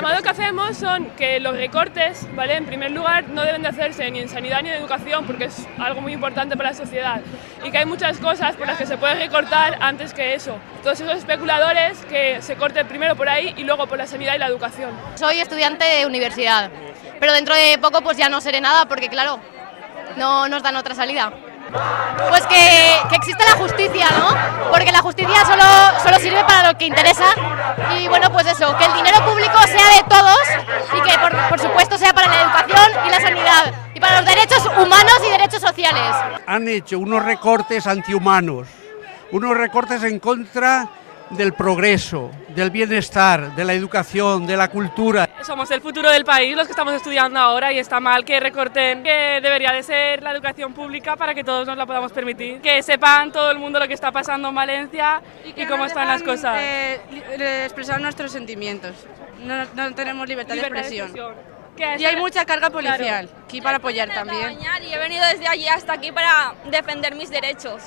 llamado que hacemos son que los recortes, ¿vale? En primer lugar, no deben de hacerse ni en sanidad ni en educación porque es algo muy importante para la sociedad y que hay muchas cosas por las que se puede recortar antes que eso. Todos esos especuladores que se corten primero por ahí y luego por la sanidad y la educación. Soy estudiante de universidad, pero dentro de poco pues ya no seré nada porque claro, no nos dan otra salida. Pues que existe la justicia, ¿no? Porque la justicia solo sirve para lo que interesa y bueno, pues eso, que el dinero público sea de todos y que por supuesto sea para la educación y la sanidad y para los derechos humanos y derechos sociales. Han hecho unos recortes antihumanos, unos recortes en contra del progreso, del bienestar, de la educación, de la cultura. Somos el futuro del país, los que estamos estudiando ahora, y está mal que recorten, que debería de ser la educación pública para que todos nos la podamos permitir. Que sepan todo el mundo lo que está pasando en Valencia y cómo están las cosas. Expresar nuestros sentimientos. No tenemos libertad de expresión. Y Y hay mucha carga policial aquí para apoyar también. Y he venido desde allí hasta aquí para defender mis derechos.